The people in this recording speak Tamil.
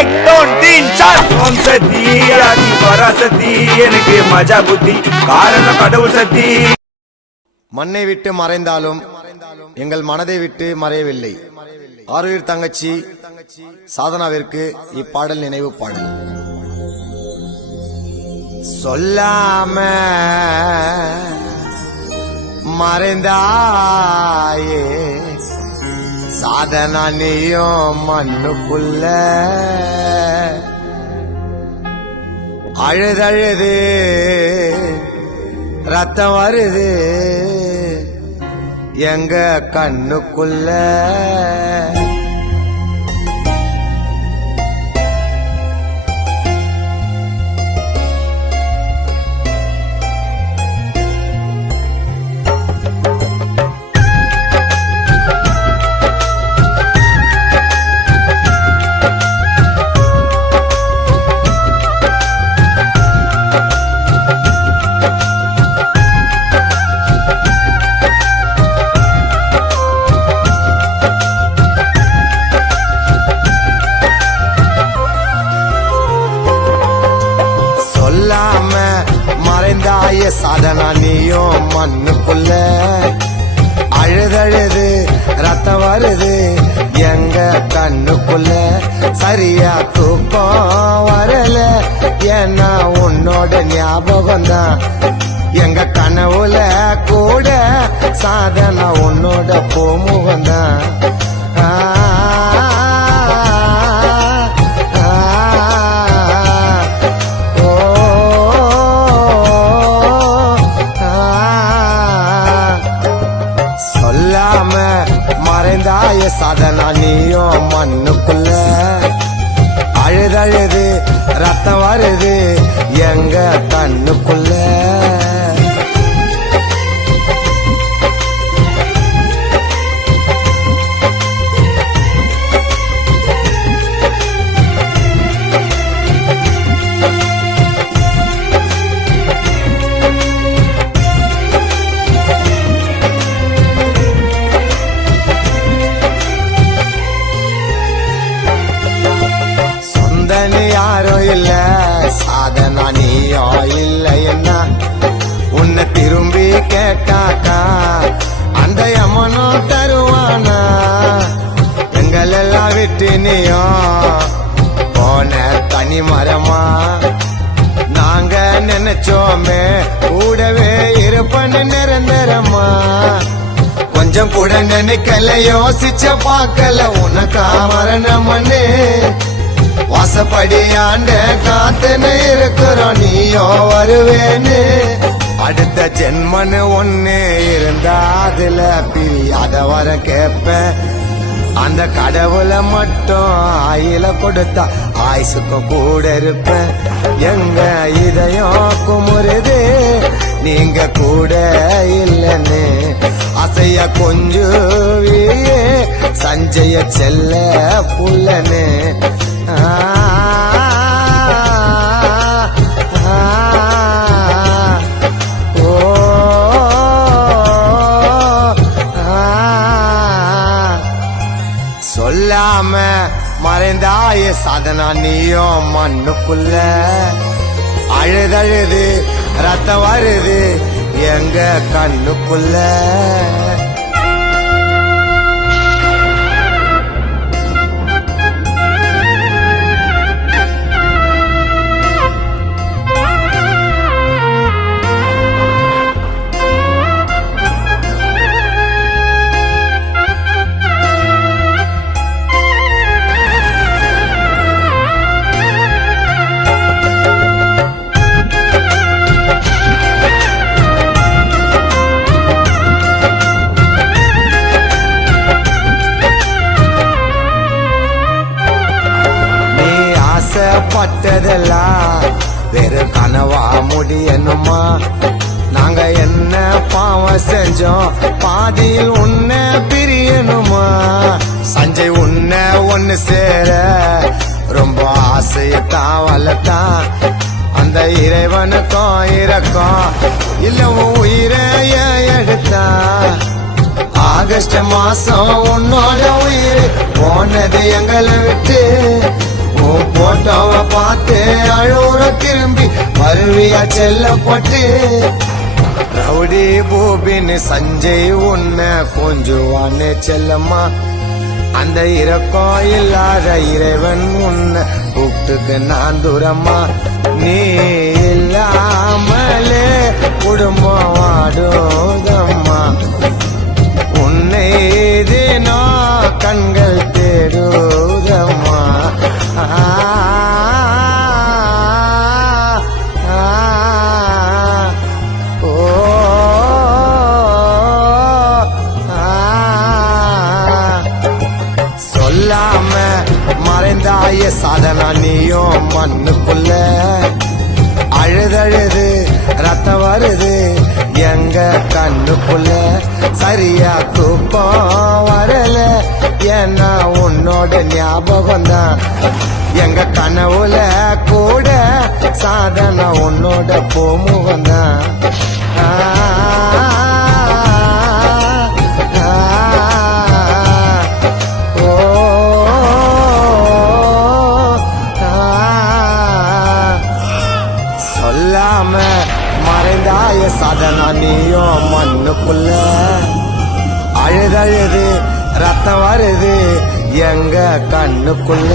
एक दोन तीन चार ओम सती आदि परासती எனக்கு மஜா புத்தி காரணம் கடவுள் சக்தி. மண்ணை விட்டு மறைந்தாலும் எங்கள் மனதை விட்டு மறையவில்லை. ஆருயிர் தங்கச்சி சாதனாவிற்கு இப்பாடல் நினைவு பாடல். சொல்லாம மறைந்தாயே சாதனா நீயும் மண்ணுக்குள்ள அழுதழுது ரத்தம் வருது எங்க கண்ணுக்குள்ள. சொல்லாம மறைந்தாய சாதனா நீயும் மண்ணுக்குள்ள அழுதழுது ரத்தம் வருது எங்க கண்ணுக்குள்ள. சரியா தூக்கம் வரல ஏன்னா உன்னோட ஞாபகம் தான் எங்க கனவுல கூட சாதனா உன்னோட போமுகம் தான். சொல்லாம மறைந்தாய சாதனா நீயும் மண்ணுக்குள்ள அழுதழுது ரத்தம் வருது எங்க கண்ணுக்குள்ள. யாரும் இல்ல சாதனா நீயோ இல்ல என்ன உன்னை திரும்பி கேட்டாக்கா அந்த யமனோ தருவானா. எங்கள் எல்லாம் விட்டு நீயோ போன தனி மரமா நாங்க நினைச்சோமே கூடவே இருப்பன்னு நிரந்தரமா. கொஞ்சம் கூட நினைக்கல யோசிச்ச பார்க்கல உனக்கா மரணமன்னு வாசப்படியாண்ட காத்துன்னு இருக்கிறோம் நீயோ வருவேன்னு. அடுத்த ஜென்மன்னு ஒண்ணு இருந்தா அதுல பிரியாத வர கேப்பேன். அந்த கடவுளை மட்டும் ஆயில கொடுத்தா ஆயுசுக்கும் கூட இருப்பேன். எங்க இதயம் குமுறுது நீங்க கூட இல்லன்னு அசைய கொஞ்சுவியே சஞ்சய செல்ல புல்லன்னு. சொல்லாம மறைந்தாய சாதனா நீயும் மண்ணுக்குள்ள அழுதழுது ரத்தம் வருது எங்க கண்ணுக்குள்ள. பட்டதெல்லாம் வேறு கனவா முடியணுமா. நாங்க என்ன பாவம் செஞ்சோம் பாதியில் உன்னை பிரியணுமா. சஞ்சய் உன்னை ஒன்னு சேர ரொம்ப ஆசையத்தான் வளர்த்தான் அந்த இறைவனுக்கும் இறக்கம் இல்ல உயிரை எடுத்தான். ஆகஸ்ட் மாசம் உன்னோட உயிர் போனது எங்களை விட்டு அழுற திரும்பி வருவியா செல்லப்பட்டு ரவுடி பூபின்னு சஞ்சய் உன்னை கொஞ்சுவானே செல்லம்மா அந்த இரக்கம் இல்லாத இறைவன் உன்னை கூப்பிட்டுக்கு நான் தூரம்மா நீ இல்லாமலே குடும்பம் வாடுதம்மா உன்னை தினோ கண்கள் தேடுதம்மா சொல்லாம மறைந்தாய சாதனா நீயும் மண்ணுக்குள்ள அழுதழுது ரத்தம் வருது எங்க கண்ணுக்குள்ள சரியா தூக்கம் வரல ஏன்னா உன்னோட ஞாபகம் தான் எங்க கனவுல கூட சாதனா உன்னோட பூமுகம் தான் சொல்லாம மறைந்தாய சாதனா நீயும் மண்ணுக்குள்ள அழுதழுது ரத்தம் வருது எங்க கண்ணுக்குள்ள